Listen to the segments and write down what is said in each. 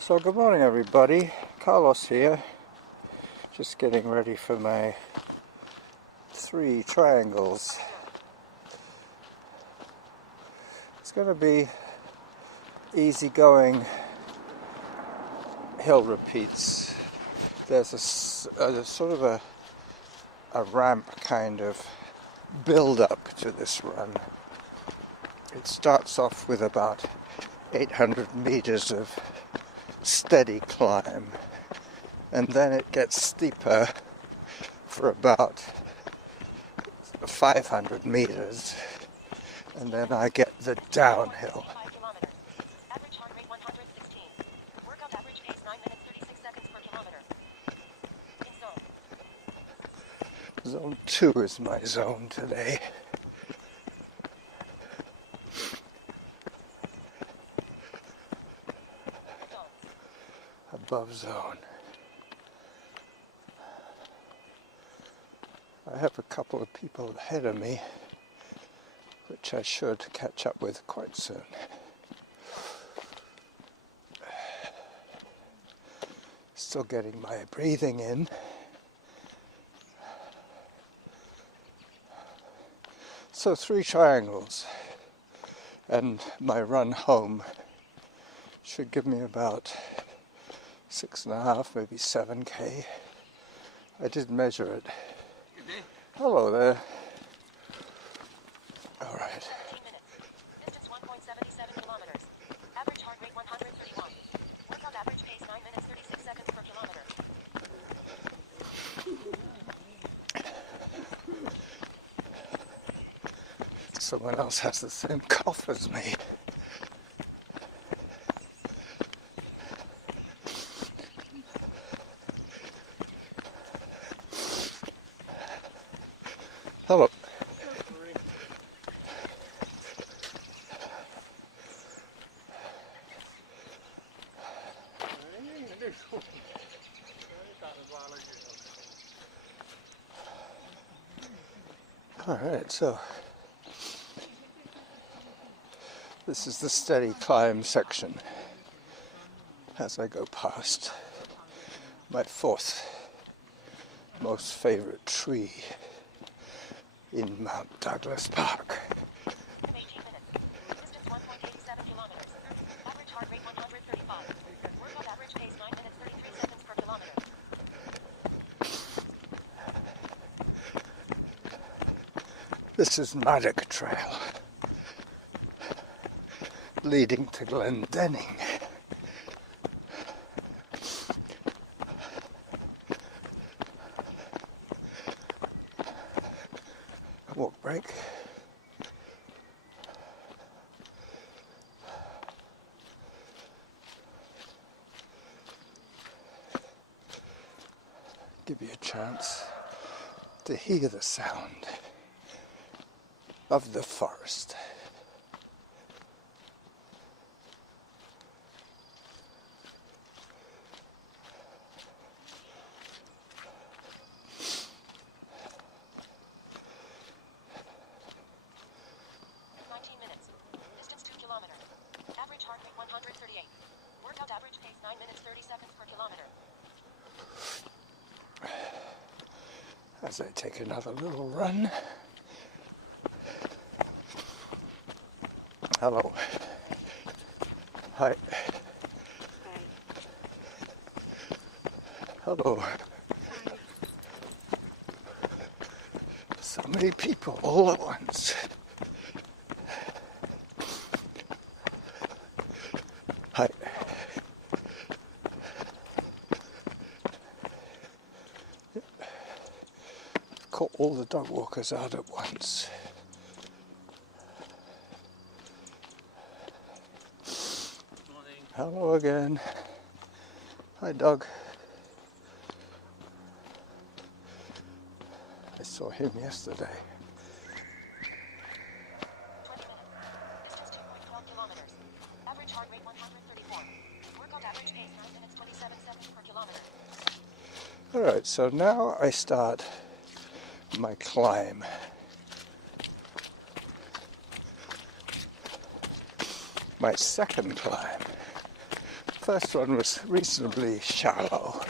So good morning everybody, Carlos here, just getting ready for my 3 triangles. It's going to be easy-going hill repeats. There's a sort of a ramp kind of build-up to this run. It starts off with about 800 meters of steady climb, and then it gets steeper for about 500 meters, and then I get the downhill. Zone 2 is my zone today. Above zone. I have a couple of people ahead of me, which I should catch up with quite soon. Still getting my breathing in. So 3 triangles, and my run home should give me about 6.5, maybe 7K. I did measure it. Hello there. All right. Distance 1.77 kilometers. Average heart rate 131. Workout average pace 9 minutes 36 seconds per kilometer. Someone else has the same cough as me. Hello. All right, so this is the steady climb section as I go past my 4th most favorite tree in Mount Douglas Park. 18 minutes. Distance 1.87 kilometers. Average heart rate 135. Workout average pace 9 minutes 33 seconds per kilometer. This is Maddock Trail, leading to Glendenning. Walk break. Give you a chance to hear the sound of the forest. Distance 2 kilometers. Average heart rate 138. Workout average pace 9 minutes 30 seconds per kilometer. As I take another little run. Hello. Hi. Hello. So many people all at once. Hi. Caught all the dog walkers out at once. Morning. Hello again. Hi, dog. I saw him yesterday. 20 minutes. Distance 2.12 kilometers. Average heart rate 134. Workout average pace 9 minutes 27 seconds per kilometer. Alright, so now I start my climb. My second climb. first one was reasonably shallow.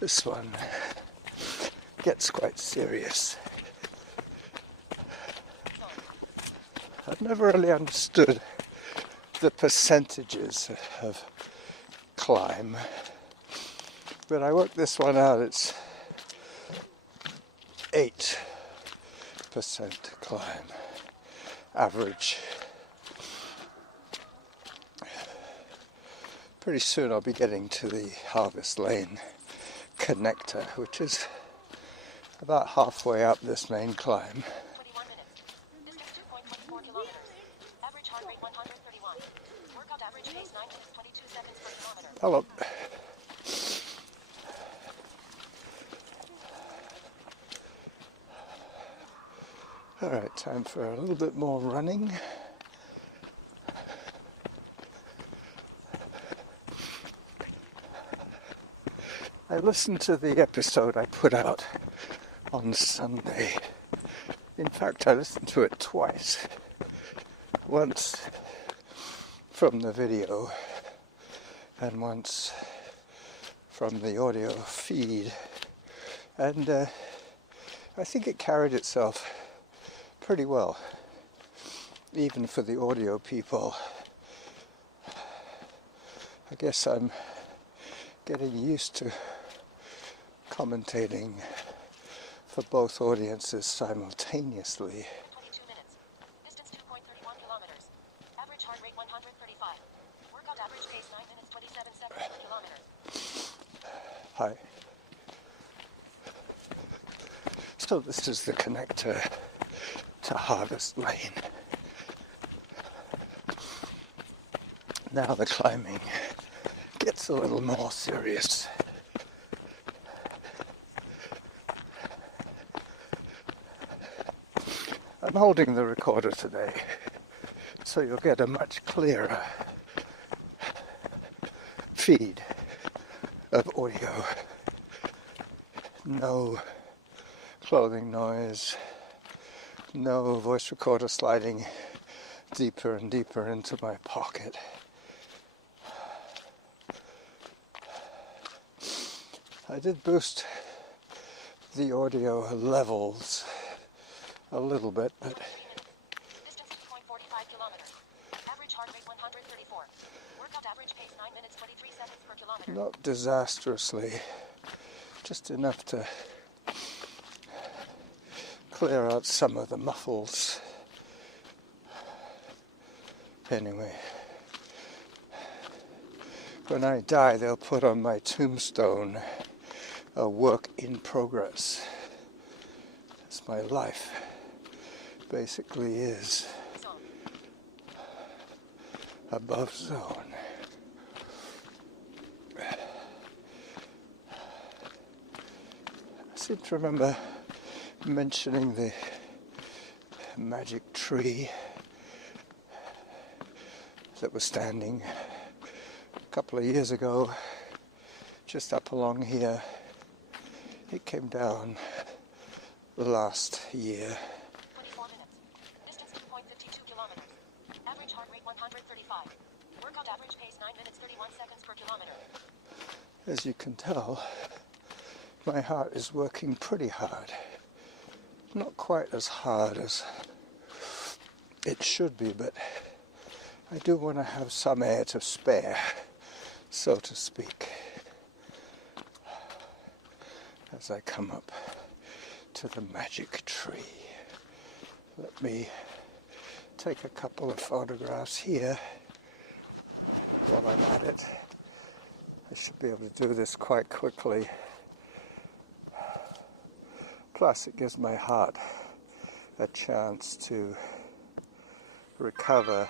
This one gets quite serious. I've never really understood the percentages of climb, but I worked this one out. It's 8% climb average. Pretty soon I'll be getting to the Harvest Lane connector, which is about halfway up this main climb. 21 minutes. Distance 2.24 kilometers. Average heart rate 131. Workout average pace 9 minutes 22 seconds per kilometer. Hello. Alright, time for a little bit more running. I listened to the episode I put out on Sunday. In fact, I listened to it twice. Once from the video and once from the audio feed. And I think it carried itself pretty well, even for the audio people. I guess I'm getting used to commentating for both audiences simultaneously. 22 minutes. Distance 2.31 kilometers. Average heart rate 135. Workout average pace 9 minutes 27 seconds per kilometer. Hi. So this is the connector to Harvest Lane. Now the climbing gets a little more serious. I'm holding the recorder today, so you'll get a much clearer feed of audio. No clothing noise, no voice recorder sliding deeper and deeper into my pocket. I did boost the audio levels a little bit, but Distance 2.45 kilometers. Average heart rate 134. Workout average pace 9 minutes 23 seconds per kilometer. not disastrously, just enough to clear out some of the muffles. Anyway, when I die, they'll put on my tombstone a work in progress. That's my life. Basically is Zone. above zone. I seem to remember mentioning the magic tree that was standing a couple of years ago just up along here. It came down the last year. 24 minutes. Distance 2.52 kilometers. Average heart rate 135. Workout average pace 9 minutes 31 seconds per kilometer. As you can tell, my heart is working pretty hard. Not quite as hard as it should be, but I do want to have some air to spare, so to speak, as I come up to the magic tree. Let me take a couple of photographs here while I'm at it. I should be able to do this quite quickly. Plus, it gives my heart a chance to recover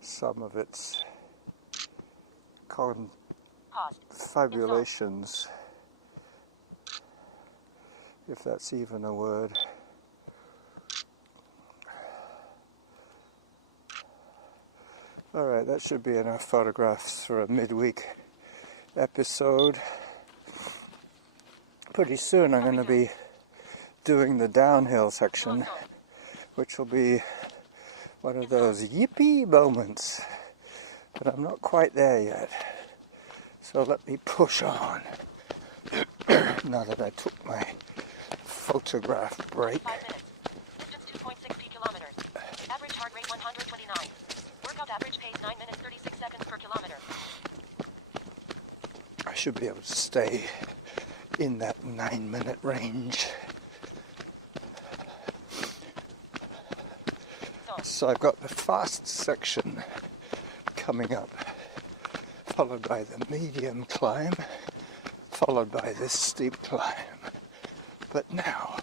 some of its Paused. confabulations, if that's even a word. Alright, that should be enough photographs for a midweek episode. Pretty soon I'm going to be doing the downhill section, which will be one of those yippee moments. but I'm not quite there yet. So let me push on. Now that I took my photograph break. 5 minutes. Distance 2.6 kilometers. Average heart rate 129. Workout average pace 9 minutes 36 seconds per kilometer. I should be able to stay in that 9-minute range. So I've got the fast section coming up, followed by the medium climb, followed by this steep climb. But now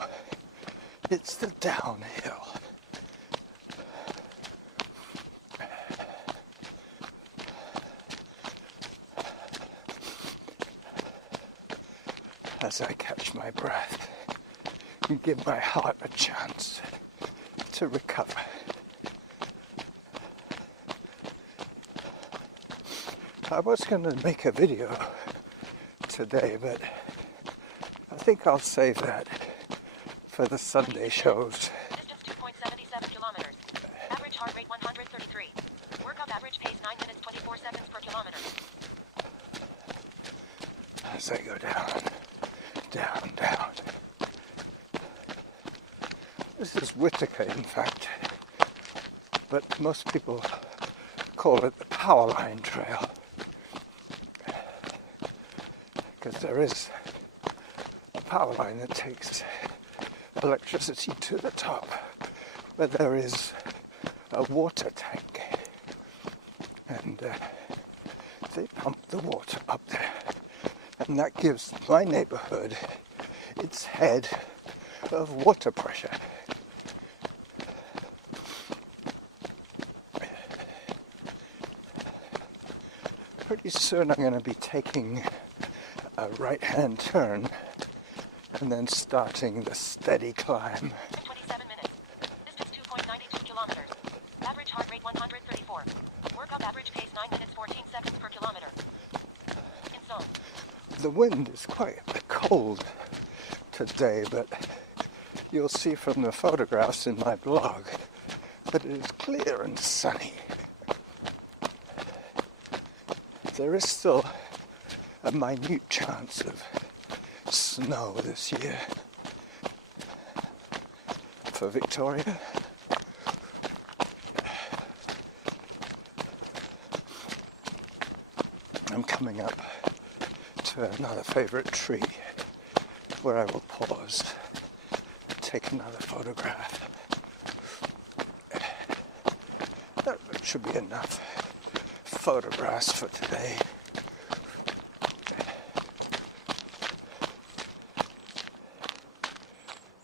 it's the downhill. As I catch my breath and give my heart a chance to recover. I was going to make a video today, but I think I'll save that for the Sunday shows. Distance 2.77 kilometers. Average heart rate 133. Workout average pace 9 minutes 24 seconds per kilometer. As I go down, down, down. This is Whitaker, in fact, but most people call it the Powerline Trail, because there is a power line that takes electricity to the top, where there is a water tank, and they pump the water up there, and that gives my neighborhood its head of water pressure. Pretty soon I'm going to be taking a right-hand turn and then starting the steady climb. 27 minutes. Distance 2.92 kilometers. Average heart rate 134. Workout average pace 9 minutes 14 seconds per kilometer. In zone. The wind is quite cold today, but you'll see from the photographs in my blog that it is clear and sunny. There is still a minute chance of snow this year for Victoria. I'm coming up to another favorite tree where I will pause, take another photograph. That should be enough photographs for today.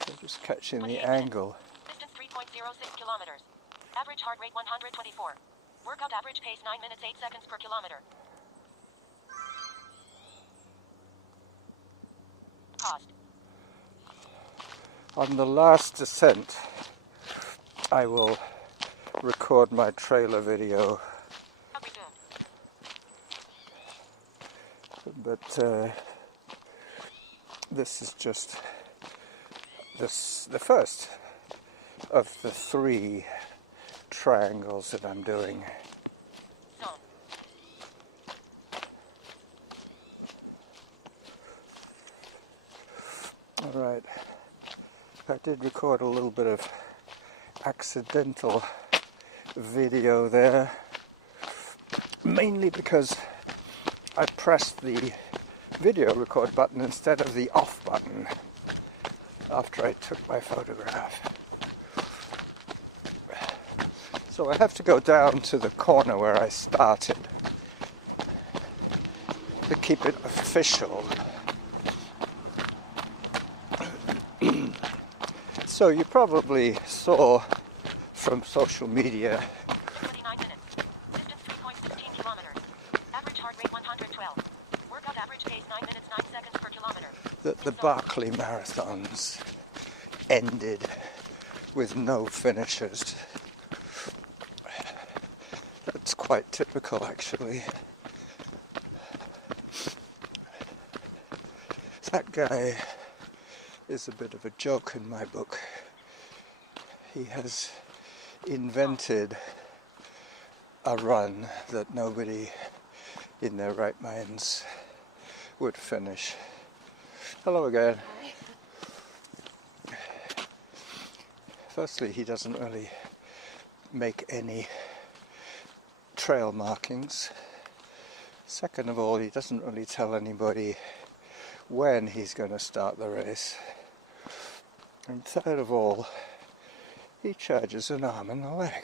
So just catching the angle. Distance 3.06 kilometers. Average heart rate 124. Workout average pace 9 minutes 8 seconds per kilometer. Cost. On the last descent, I will record my trailer video, but this is just the first of the 3 triangles that I'm doing. Zone. All right, I did record a little bit of accidental video there, mainly because I pressed the video record button instead of the off button after I took my photograph. So I have to go down to the corner where I started to keep it official. So you probably saw from social media 29 minutes. Distance 3.16 kilometers. Average heart rate 112. Workout average pace 9 minutes 9 seconds per kilometer. that the Barkley Marathons ended with no finishers. That's quite typical, actually. That guy is a bit of a joke in my book. He has invented a run that nobody in their right minds would finish. Hello again. Firstly, he doesn't really make any trail markings. Second of all, he doesn't really tell anybody when he's going to start the race. And third of all, he charges an arm and a leg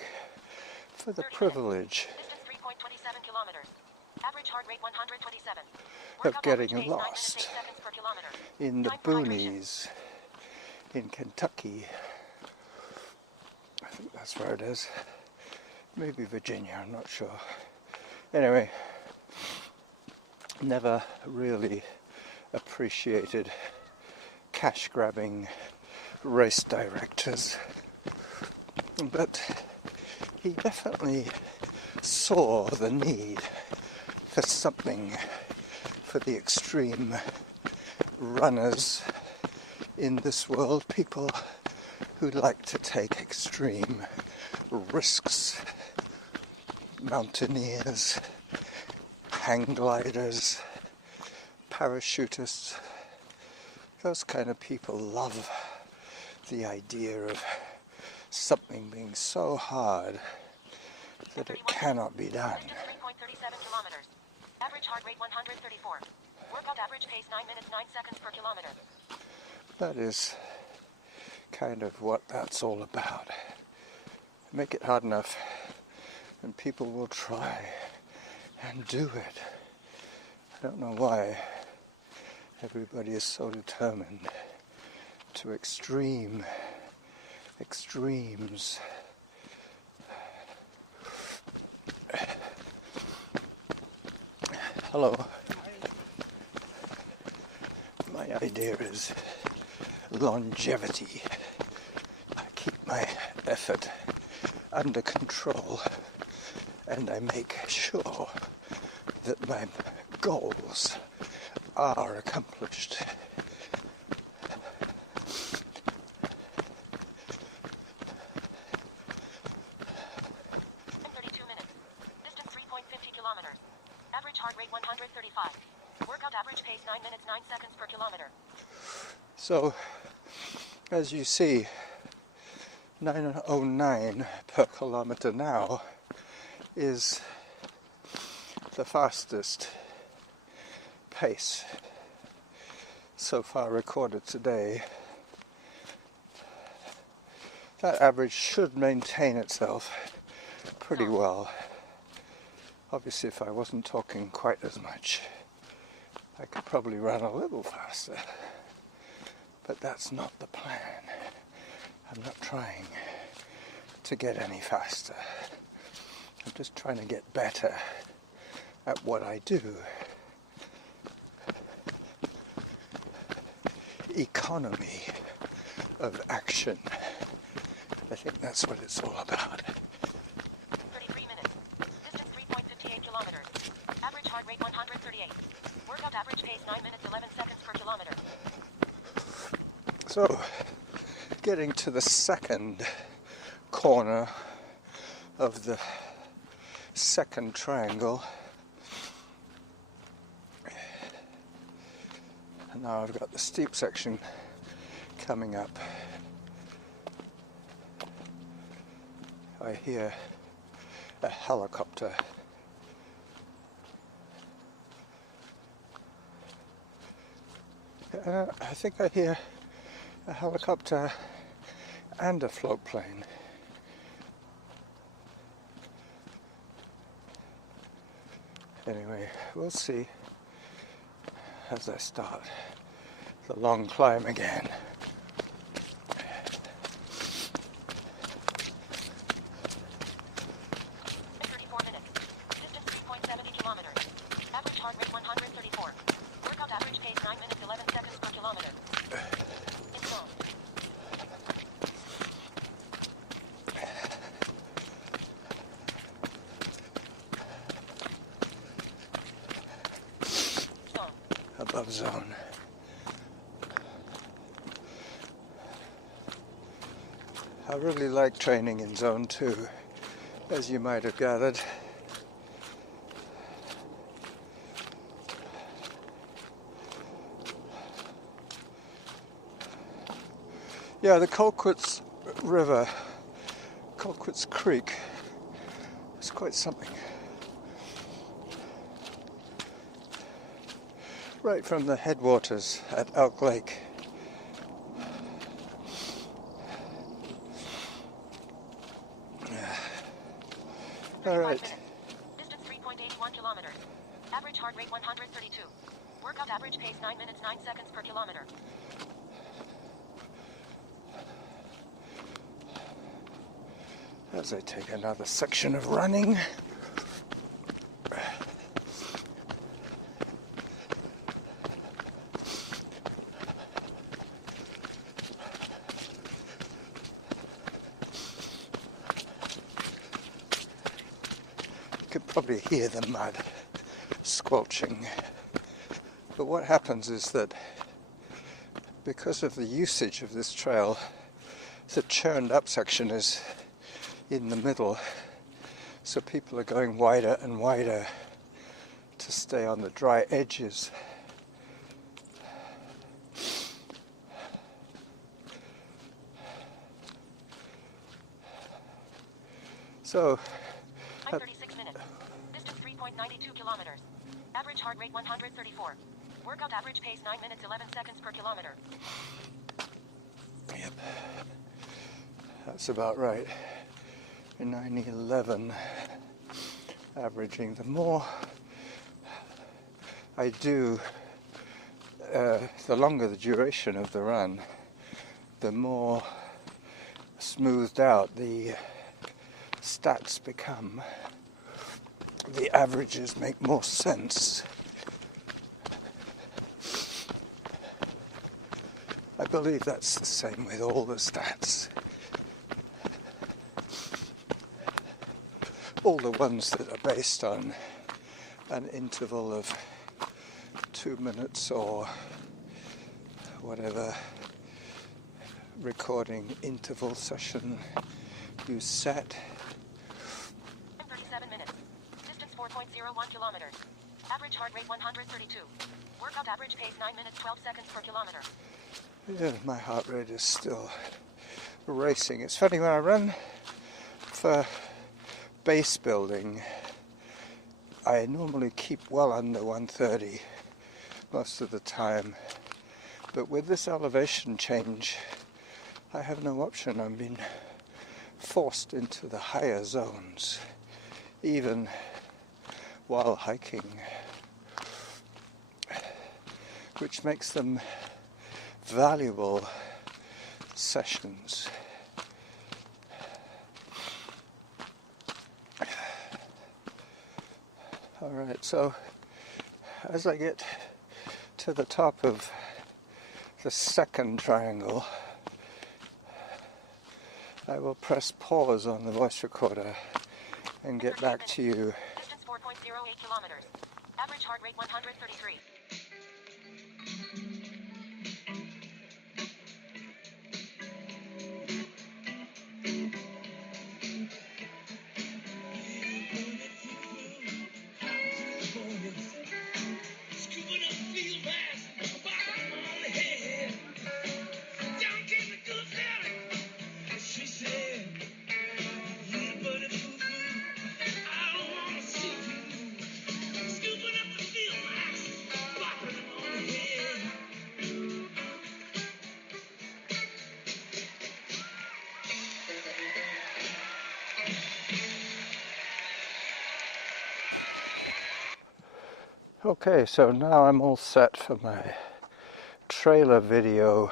for the privilege Distance 3.27 kilometers. Average heart rate 127. of Workout average getting pace 9 minutes 8 lost seconds per kilometer. in the Time for hydration. boonies in Kentucky. I think that's where it is. Maybe Virginia, I'm not sure. Anyway, never really appreciated cash grabbing race directors, but he definitely saw the need for something for the extreme runners in this world, people who like to take extreme risks, mountaineers, hang gliders, parachutists. Those kind of people love the idea of something being so hard that it cannot be done. Distance 3.37 kilometers. Average heart rate 134. Workout average pace 9 minutes 9 seconds per kilometer. That is kind of what that's all about. Make it hard enough and people will try and do it. I don't know why everybody is so determined to extremes. Hello. My idea is longevity. I keep my effort under control and I make sure that my goals are accomplished. In 32 minutes. Distance 3.50 kilometers. Average heart rate 135. Workout average pace 9 minutes 9 seconds per kilometer. So, as you see, 909 per kilometer now is the fastest pace so far recorded today. That average should maintain itself pretty well. Obviously, if I wasn't talking quite as much, I could probably run a little faster. But that's not the plan. I'm not trying to get any faster. I'm just trying to get better at what I do. Economy of action. I think that's what it's all about. 33 minutes. Distance 3.58 kilometers. Average heart rate 138. Workout average pace 9 minutes 11 seconds per kilometer. So, getting to the second corner of the second triangle. And now I've got the steep section coming up. I hear a helicopter. I think I hear a helicopter and a float plane. Anyway, we'll see as I start the long climb again. In 34 minutes. Distance 3.70 kilometers. Average heart rate 134. Workout average pace 9 minutes 11 seconds per kilometer. In zone. Zone. Above zone. I really like training in zone 2, as you might have gathered. Yeah, the Colquitt's River, Colquitt's Creek, is quite something. Right from the headwaters at Elk Lake. All right. Distance 3.81 kilometers. Average heart rate 132. Workout average pace 9 minutes 9 seconds per kilometer. As I take another section of running. You could probably hear the mud squelching. But what happens is that because of the usage of this trail, the churned up section is in the middle, so people are going wider and wider to stay on the dry edges. So, Time 36 minutes. Distance 3.92 kilometers. Average heart rate 134. Workout average pace 9 minutes 11 seconds per kilometer. yep, that's about right. 9:11, averaging. The more I do, the longer the duration of the run, the more smoothed out the stats become. The averages make more sense. I believe that's the same with all the stats. All the ones that are based on an interval of 2 minutes or whatever recording interval session you set. 37 minutes. Distance 4.01 kilometers. Average heart rate 132. Workout average pace 9 minutes 12 seconds per kilometer. Yeah, my heart rate is still racing. It's funny, when I run for base building, I normally keep well under 130 most of the time. But with this elevation change, I have no option. I'm being forced into the higher zones, even while hiking, which makes them valuable sessions. All right, so as I get to the top of the second triangle, I will press pause on the voice recorder and get back to you. Distance 4.08 kilometers. Average heart rate 133. Okay, so now I'm all set for my trailer video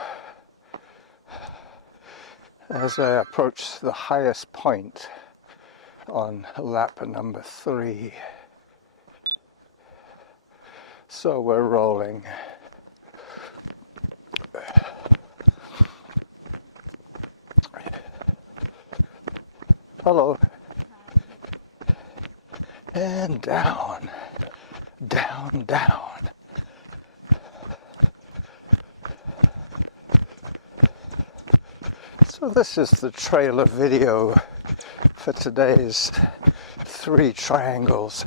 as I approach the highest point on lap number 3. So we're rolling. Hello. And down. Down, down. So this is the trailer video for today's 3 Triangles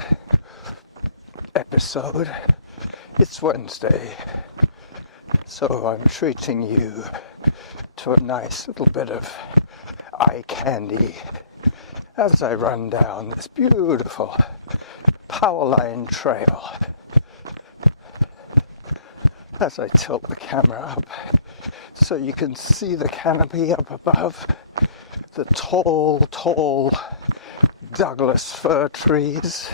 episode. It's Wednesday, so I'm treating you to to a nice little bit of eye candy as I run down this beautiful powerline trail. As I tilt the camera up so you can see the canopy up above, the tall Douglas fir trees.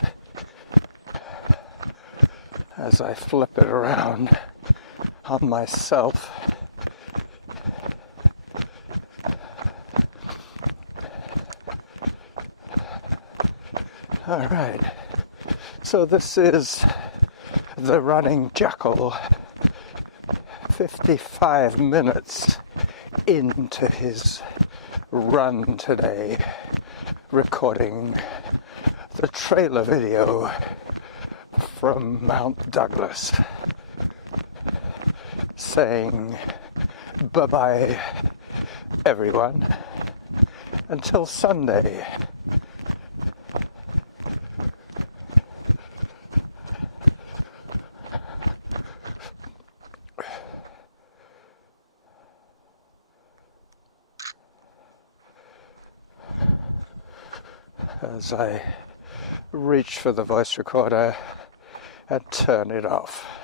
As I flip it around on myself, all right, so this is the running Jackal, 55 minutes into his run today, recording the trailer video from Mount Douglas, saying bye-bye everyone until Sunday. As I reach for the voice recorder and turn it off.